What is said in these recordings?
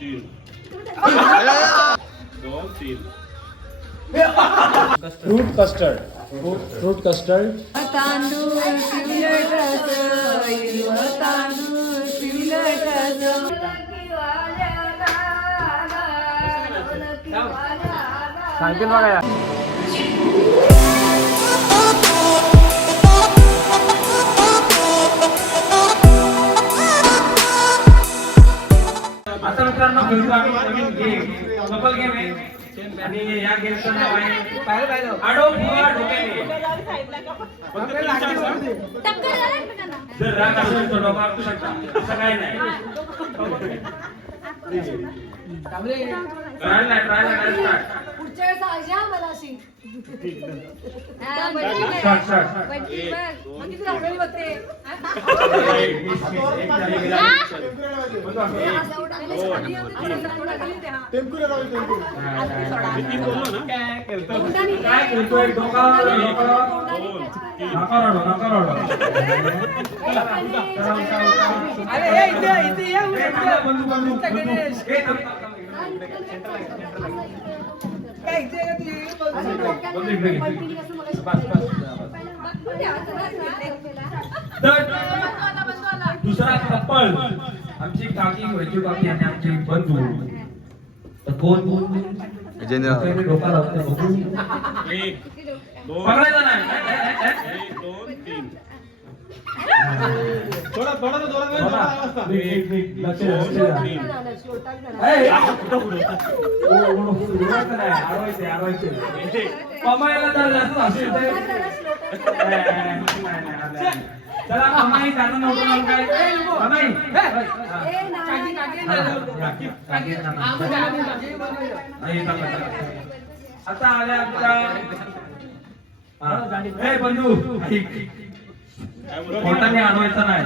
तीन दोन तीन फ्रूट कस्टर्ड. Fruit custard. तांदूळ बघा आता मित्रांनो खेळतो आम्ही नवीन गेम कपल गेम आहे. आणि या गेमचं नाव आहे आडो किंवा डोक्याने जर राग असेल तर डोका असू शकता. असं काही नाही. ट्रायल नाही ट्रायल नाही स्टार्ट पुढच्या वेळेस मला किती दाखवली बघते. काय खेळतोय दुसरा कपल आमची काकी वैजू काकी आणि आमचे बंधू तर कोण कोण विजेंद्र डोका लावते बघू एक पकडायचा नाही एक दोन तीन थोडा थोडा तो जोरात बघा. नीट, नीट, नीट. लक्ष द्या, लक्ष द्या. ए, कुठं कुठं? ओ, ओ, उडवायचं नाही, आडवायचे, आडवायचे. कमाईला जर जास्त असेल चला कमाई जाणं नव्हतं मला काय कमाई हा. आता आल्या आमच्या हा. ए बंधू. पोटाने आणवायचं नाही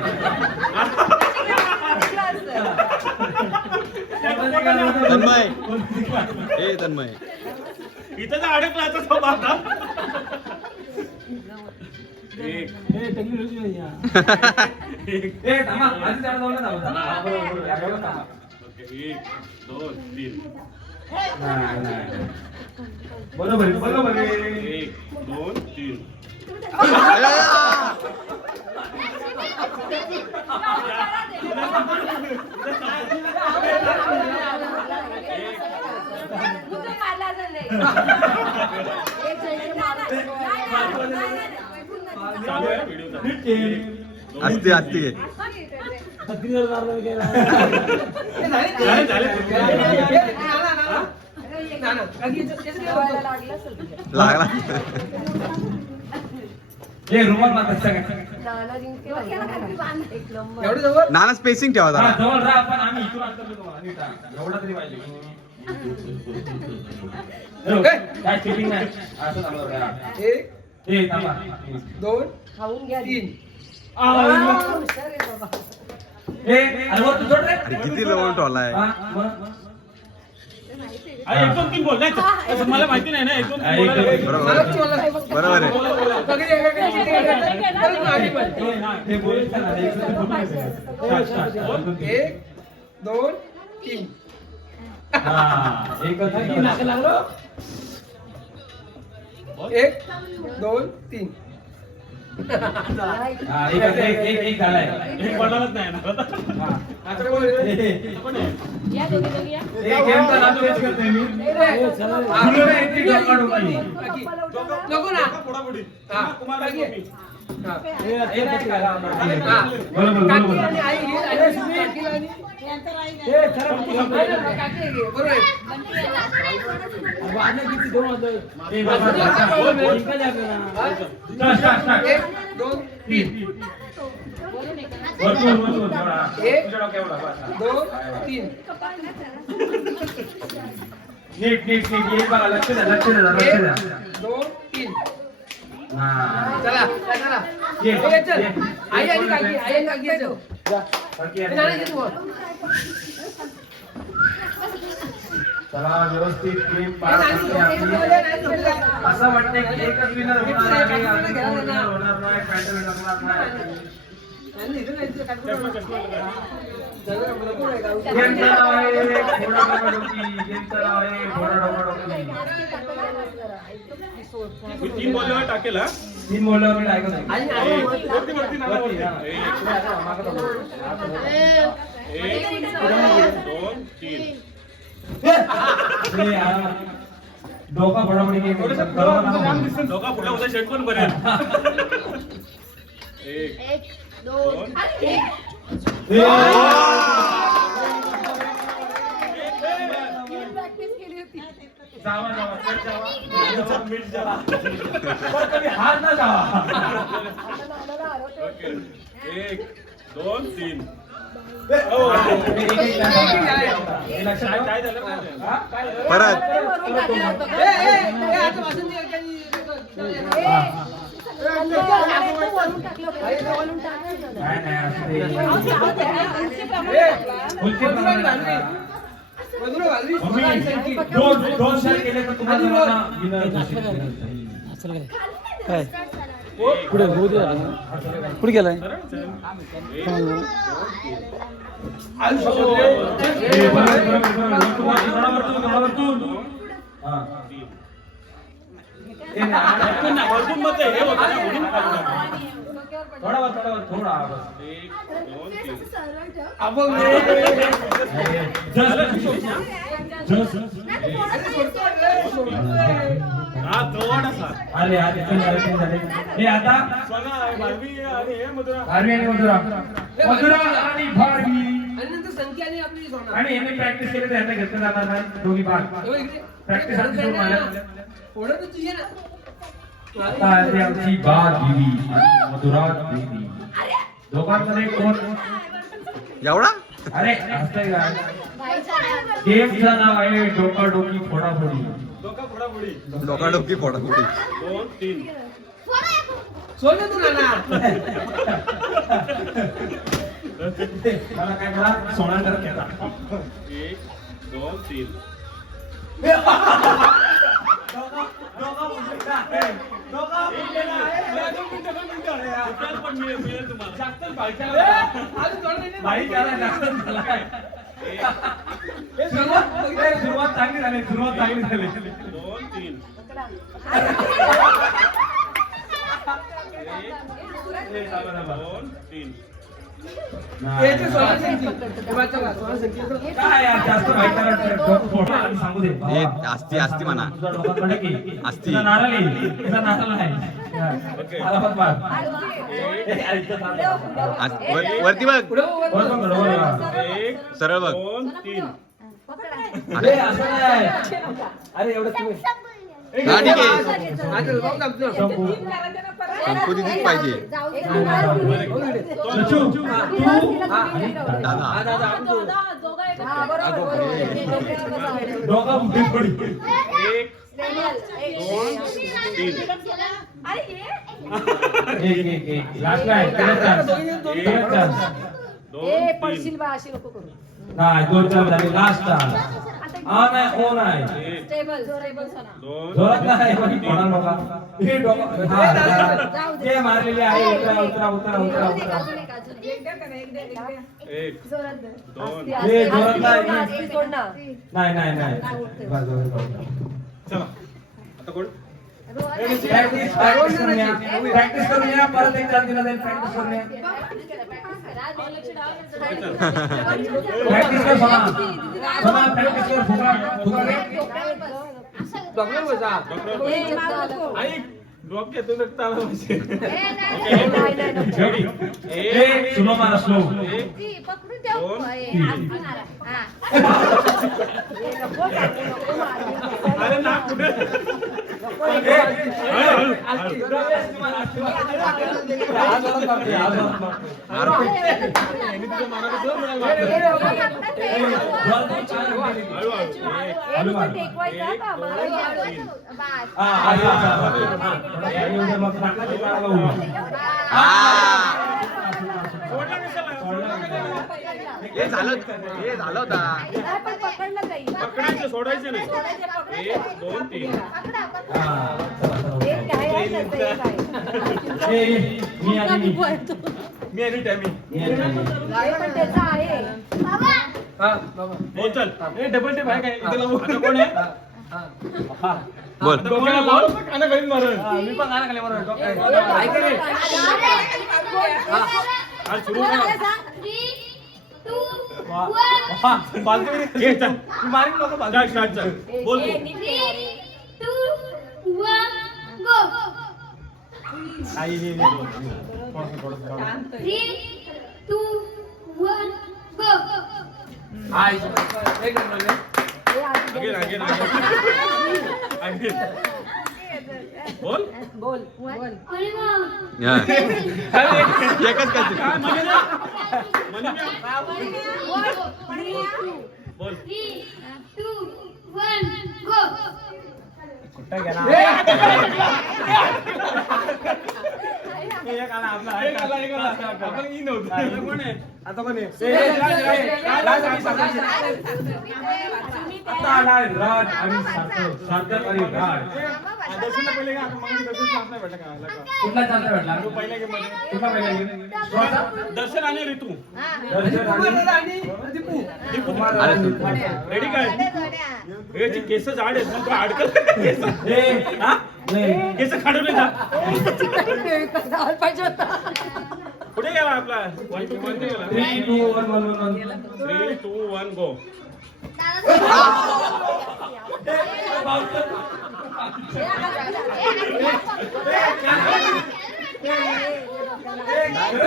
तन्मय. ए तन्मय इथं अडकला आता एक. हा, दोन तीन. बरोबर. एक दोन तीन. चालू असते असते लागला. नाना स्पेसिंग ठेवा जरा. जवळ राहा पण आम्ही इथून अंतर तुम्हाला. एवढा तरी पाहिजे. काय चिटिंग नाही असं थांबा. खाऊन घ्या. तीन. आ, हुशार आहे बाबा. ए अरे वर तू सोड रे. अरे किती हा, दोन बोल नाही असं मला माहिती नाही ना एक दोन हा, तीन एक, बोलायला एक, पाहिजे. बरोबर आहे. एक दोन. दोन, तीन. एक दोन एकच आहे. एक दोन तीन हा, एक, एक, एक झालाय. एक बोलायलाच नाही ना हा. आता कोण आहे? एक गेमचा नातू हेच करतोय मी. मुलं नाही, ती डोकाडोकी. बाकी. नको ना पुढापुढी हा. कुमार बाकी. गोपी. हा. एक एक घाला. हा. बरोबर, काकी बरोबर. आणि आई घे, आणि सुनी, काकीला आणि- दोन तीन. दोन तीन नीट नीट नीट. लक्ष द्या लक्ष द्या लक्ष द्या. दोन तीन. चला चला ये, चल. आई आणि काकी आई आणि काकी येतो. चला. व्यवस्थित. गेम पार आपली. असं वाटतंय की एकच विनर होणार आहे. होणार. नाही पॅटर्न लागणार नाही. नाव आहे नाव आहे घोडा मी तीन बोलल्यावर टाकेल हा तीन बोलल्यावर मी नाही. आणि वरती वरती नाला वरती. एक, दोन तीन हे, डोका आहे. बरोबर ना? पुढे उद्या शेट पण बरेल एक दोन तीन. जावा, जावा. मीठ जावा. पण कधी हात ना एक दोन तीन हे, हे, हे, हे? हा? परत काय पुढे होऊ दे पुढे गेलाय आयुष्य मध्ये हे होतं ना, म्हणून टाकलं. थोडा वर, थोडा वर, थोडा वर. एक दोन तीन सरळ ठेव अबोग. जस, जस. हा थोडासा झाले, चल, झाले. हे आता सोना आणि हे मधुरा भारवी आणि मधुरा मधुरा आणि भारवी आणि नंतर संख्या आणि आपली सोना. आणि यांनी प्रॅक्टिस केली तर यांना घेतलं जाणार नाही दोघी भाग इकडे. प्रॅक्टिस आता आहे आमची बाळ देवी आणि मधुरा देवी. दोघांमध्ये कोण? एवढा? अरे असतंय हात. गेमचं नाव आहे डोकाडोकी फोडाफोडी. डोकाडोकी फोडा पुढे दोन तीन. सोड ना तुला मला काय करा? सोळा तर केला एक दोन तीन. सुरुवात चांगली झाली सुरुवात चांगली झाली दोन तीन हे. दोन तीन हे हे असती? असती म्हणा. असती. नारळ वरती बघ. सरळ बघ. अरे असं नाही. अरे एवढं तुम्ही हा ठीक आहे दिदीच पाहिजे दादा. डोका बुद्धी थोडी एक एक एक एक. लास्ट आहे परत चान्स. परत चान्स. दोन ए पडशील बा अशी नको करू. नाही दोन चार झाले लास्ट चान्स हा नाही ओ नाही. एक स्टेबल स्टेबल सोना जोरात नाही कोणी कोणा नका हे डोका हा, जाऊ दे. जे. मारलेले आहे उतरा उतरा उतरा उतरा उतरा. एक, अजून एक, अजून एक. एक जोरात धर. दोन. हे जोरात नाही. असती सोड ना. नाही नाही. नाही बस, बस, बस. चला. आता कोण? प्रॅक्टिस प्रॅक्टिस करून या प्रॅक्टिस करून या परत एक चान्स दिला जाईल करून या. प्रॅक्टिस कर सोना सोना प्रॅक्टिस कर फुगा फुगा घे. बघलं बसा. ए, मारू नको. आई ड्रॉप घेतो तर ताला पाहिजे नाही, नाही, नको. शेवटी ए स्लो मारा स्लो एक ती पकडून ठेव. हे झालं हे झालं होता नाही, पण पकडलं जाईल. पकडायचं सोडायचं नाही सोडायचे, पकडायचे. एक दोन तीन पकडा, पकडा. हा, चला, चला. एक आहे, आहे त्याचं, एक आहे. ए, ए, मी आणि मी. मी आणि टॅमी मी आणि मी. नाही, पण त्याचं आहे. बाबा, हा बाबा हो चल ए डबल टेप आहे काय इथे लावू आता कोण आहे हा हा बोल आता कोण आहे बोल काना घालीन मारन मी पण गाणं खाली म्हणून ऐक रे. आज सुरू करा ए, बोल हे, हे, एक बोल. बोल. बोल. हा. एकच करते काय म्हणे ना? म्हणे ना? बोल एक आला आपला एक आला एक आला आपण इन होतो आता कोण आहे आता कोण आहे ए, ए, राज, राज, राज, राज, राज, आता आलाय राज आणि सार्थक सार्थक आणि राज दर्शनला पहिले का? आता मगाशी दर्शन चान्स नाही भेटला का? आला का? कुठला चालता भेटला तो पहिल्या game मध्ये. कुठला पहिला गेम स्वतः? दर्शन आणि ऋतू दर्शन आणि आणि दीपू कुमार अरे, आणि रेडी काय हे जे केस जाड आहेत तो अडकल केस हा? केस काढून पाहिजे होता कुठे गेला आपला वन टू वन गेला three, two, one, one, one, one. Three two one go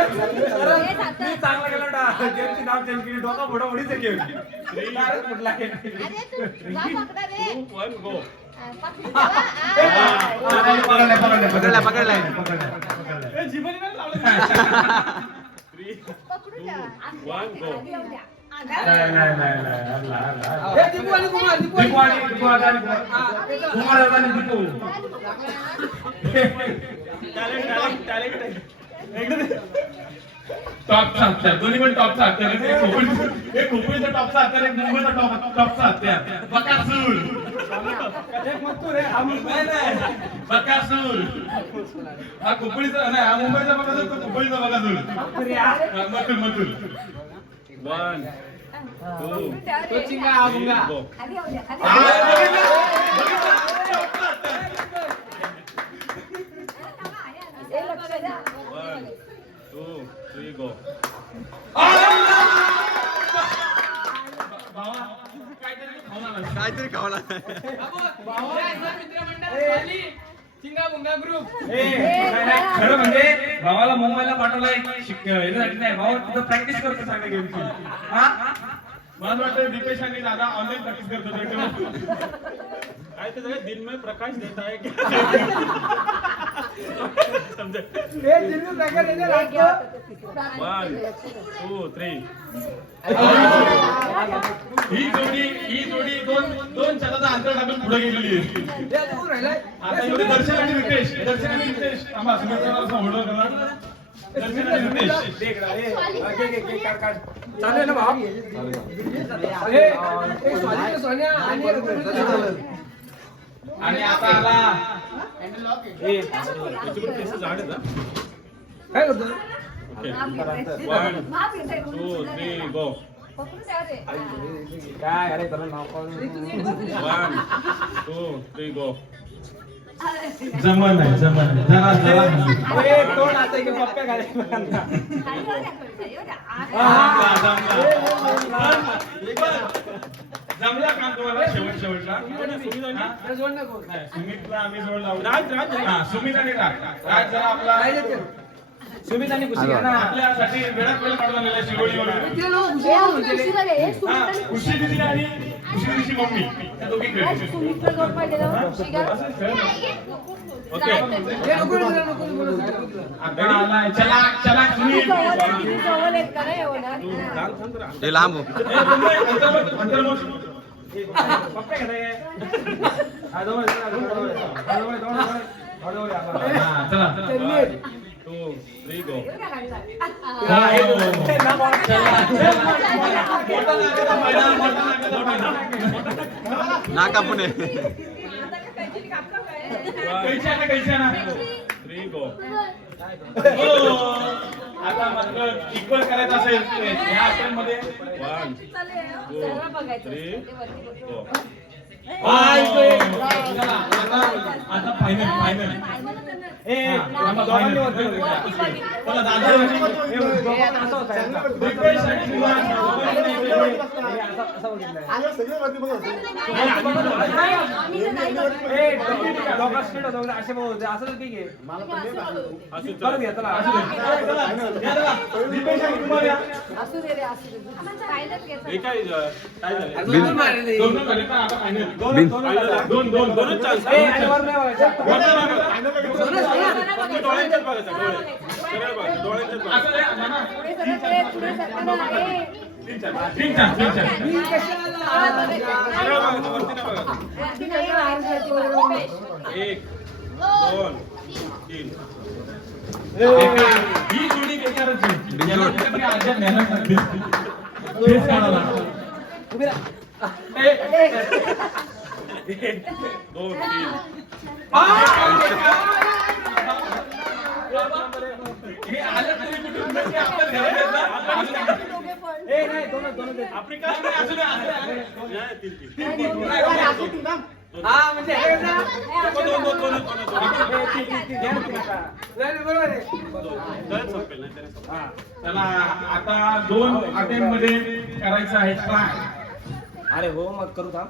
मी चांगला गेला. गेमची नाव चेंज केली डोका फोडा फोडीचं गेम डायरेक्ट कुठला गेम टू वन गो पकडलाय पकडलाय पकडलाय, पकडलाय. पकडलाय टॉपचा हत्यार. दोन्ही पण टॉपचा हत्यार. एक कोकण- एक कोकणचा टॉपचा हत्यार एक मुंबईचा टॉप टॉपचा हत्यार. बकासूर. एक मत्तूर आहे हा मुंबई बकासूर. हा कोकणीचा नाही हा मुंबईचा बकासूर तो कोकणीचा बकासूर. मथुर मथुर. वन टू तो चिंगा. बघितलं? ए, लक्ष द्या. वन काहीतरी खावला खरं म्हणजे भावाला मुंबईला पाठवलं एक शिक- याच्यासाठी नाही भावा तुझं प्रॅक्टिस करतो चांगल्या गेमची हा मला वाटतं दीपेश आणि दादा ऑनलाईन प्रॅक्टिस करतो काय ते सगळे प्रकाश देत आहे वन टू थ्री ही जोडी ही जोडी दोन दोन छताचा अंतर टाकून पुढे गेलेली आहे आता एवढे दर्शन आणि रितेश दर्शन. आणि रितेश थांबा सुमित्रा दर्शन आणि रितेश आणि आता आला काय करतो okay one one two three go पकडून द्या रे. काय अरे करून नाव वन टू थ्री गो जमन नाही जमन नाही जरा जरा तोंड आता इकडे पप्प्या घाले. जमला काम तुम्हाला शेवट शेवटला? सुमितला आम्ही जोड लावू. राज राज हा सुमित आणि राज राज जरा आपला? सुमित आणि खुशी घ्या ना आपल्यासाठी वेळात वेळ काढून आलेला आहे खुशी हा, दिदी खुशी दिदीची मम्मी त्या. ओके आलाय चला चला सुमित लांब हो. हा. हा, हा, चला वन टू थ्री. नाका पुणे. थ्री हो. आता मात्र इक्वल करायचं असेल वन असतं. ते वरती बघून. चला, आता आता फायनल फायनल ए, थांबा, दोघांनी हे असं होतं. हे असं- ठीक आहे. परत घ्या, चला. हे. दोन दोन दोनच चान्स. एक दोन तीन. ही! जोडी बेकारच दोन तीन हा, म्हणजे आता. बरोबर आहे. आता दोन अटेम्पमध्ये करायचं आहे ट्राय अरे हो मग करू थांब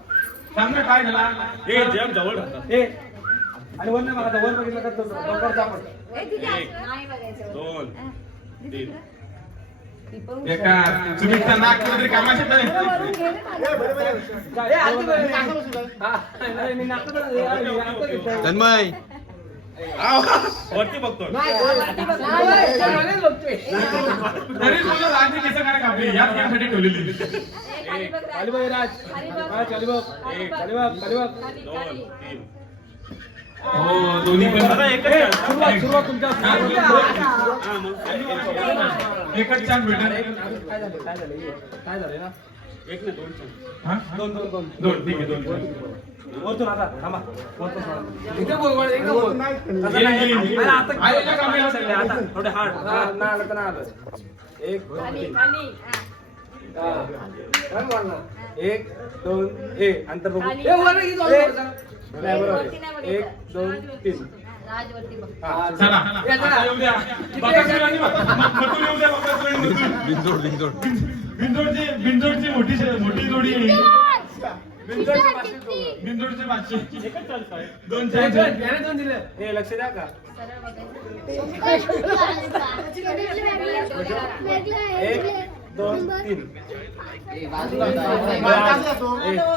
सांग ना काय झाला हे जग जवळ राहतात आणि वर नाही मला वर बघितलं का तो डोक्यावर एक. नाही बघायचं. दोन तीन. तुम्ही नाक तरी कामाचे हा. तन्मय. वरती बघतो. तरी तुझं रात्री कसं काय कापली ठेवलेली. राज. हा, बघ. खाली, दोन. तीन. हो दोन्ही पण आता एकच ए, chance. सुरुवात सुरुवात तुमच्या हा, सुरुवात. हा, मग. एकच चान्स भेटेल काय झालं काय झालं ये. काय झालं ना एक नाही दोन chance. हा? दोन दोन दोन दोन ठीक आहे दोन chance. वरतून आता थांबा वरतून सोडा. इथे बोल बोल, एकदम बोल. तसं येईल, नाही. येईल, येईल. अरे, आता आले ना कामाला सगळे, आता थोडे हार्ड नाही आलं तर नाही आलं एक दोन, खाली, तीन. खाली. हा. हा. काय बोलणार? एक दोन ए अंतर बघू खाली. ए, वर नाही, वर जा. नाही, बरोबर. एक दोन तीन राजवरती बघ हा, चला या, चला. आता येऊ द्या बकासूर आणि मथुर येऊ द्या बकासूर आणि मथुर. बिनजोड बिनजोड बिंदोडची बिंदोडची मोठी मोठी जोडी आहे पाचशे दोन. बिंदोडचे पाचशे एकच चान्स आहे दोन ए, चान्स दोन, याने दोन दिले ए लक्ष द्या का सरळ बघायचं एक दोन तीन ए,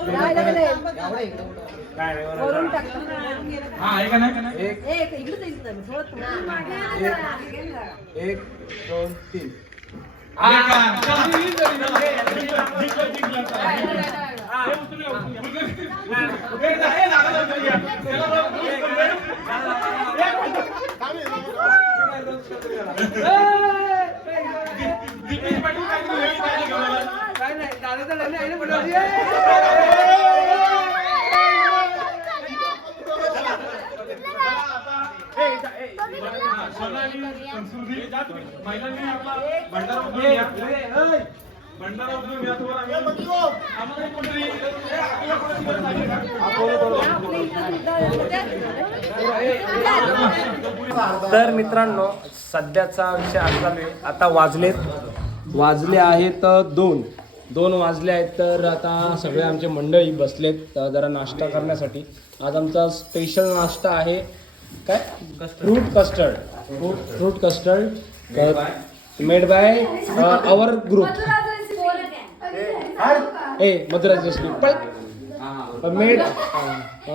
राहिलं काय नाही, बरोबर. वरून टाकलं हा आहे का नाही का नाही एक ए, इकडे जाईल थोडं, थोडं मागे एक दोन तीन बेकार. चला. जिंकलं, जिंकलं, जिंकलं. चला, जिंकलं. हे उचलूया, उचलूया. हे जा, हे जा, जा, जा, जा. चला, बरं, बरं, दीपेश पाटील काय वेळ पाहिजे का मला? काय नाही दादा तर लग्न आहे ना म्हटलं. ए! ए, इथं, ए, हा, सोनाली, संस्कृती, जा तुम्ही. महिलांनी आपला भंडारा उचलून ए, घ्या. ए, ए. भंडारा उचलून घ्या तुम्हाला आम्ही- आम्हाला कोणतरी ए, आपल्याला कोणाची गरज लागली का? तर मित्रांनो सध्याचा विषय असा आता वाजलेत. वाजले आहेत दोन. दोन वाजले आहेत तर आता सगळे आमचे मंडळी बसलेत जरा नाश्ता करण्यासाठी. आज आमचा स्पेशल नाश्ता आहे काय? Fruit custard fruit fruit custard made by our group a Madhura's recipe पण मेड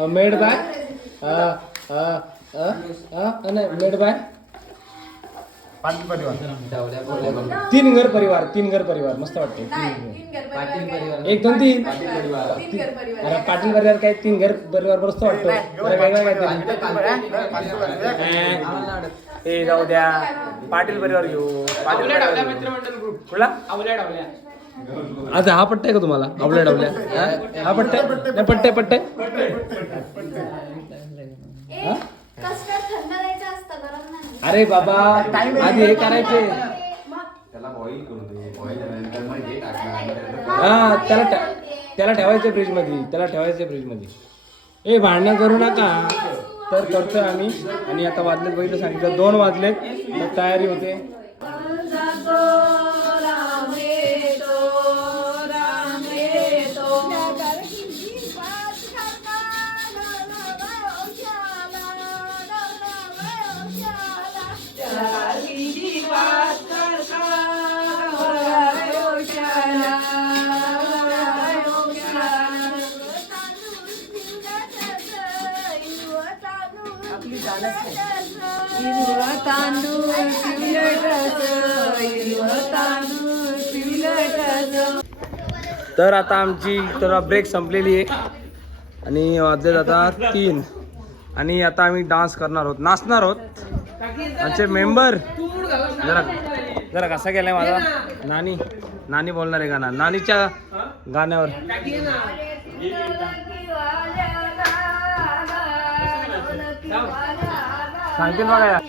मेड बाय नाही मेड बाय तीन घर परिवार तीन घर परिवार मस्त वाटते एक दोन तीन अरे पाटील परिवार काय? तीन घर परिवार मस्त वाटतो जरा वेगळं काहीतरी ए जाऊ द्या. पाटील परिवार घेऊ. पाटील परिवार कुठला? आता हा पट्टा आहे का तुम्हाला? आवल्या डावल्या हा? हा पट्टा आहे? नाही, पट्टे पट्टे नाही अरे बाबा आधी हे करायचे. हा त्याला त्याला ठेवायचं फ्रीजमध्ये त्याला ठेवायचं फ्रीजमध्ये ए भांडणं करू नका. तर करतोय आम्ही. आणि आता वाजलेत बघितलं सांगितलं दोन वाजलेत. तयारी होते. आपली जाणच नाही. तांदूळ तांदूळ तर आता आमची तर ब्रेक संपलेली आहे. आणि वाजले आता तीन. आणि आता आम्ही डान्स करणार आहोत. नाचणार आहोत. आमचे मेंबर. जरा जरा कसा गेलाय माझा. नानी. नानी बोलणार आहे गाणं. नानीच्या गाण्यावर. सांगतील बघा या.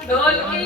बालाचं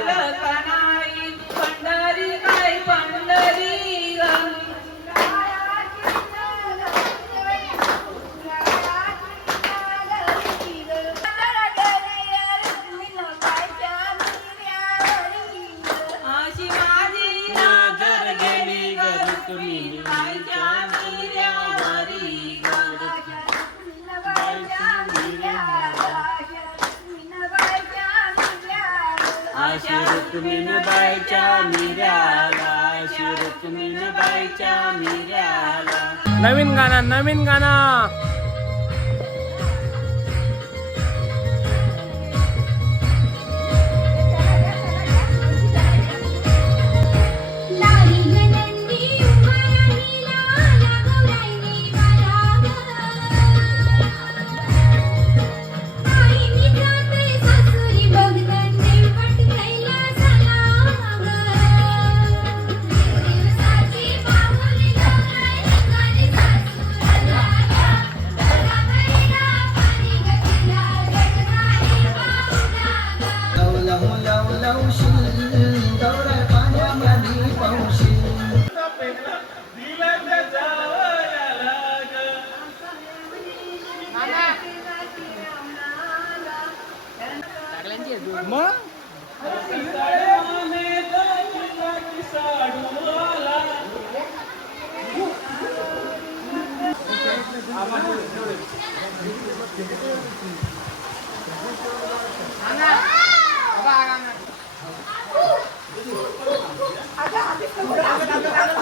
थोडं रुक्मिण बाईच्या मिऱ्याला अशी रुक्मिण बाईच्या मिऱ्याला नवीन गाणं नवीन गाणं.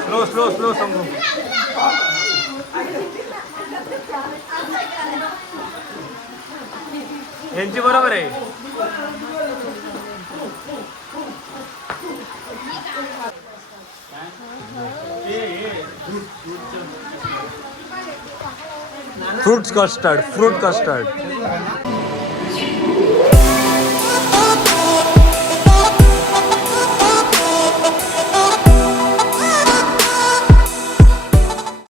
स्लो स्लो स्लो समजू यांची बरोबर आहे. Fruits custard fruit custard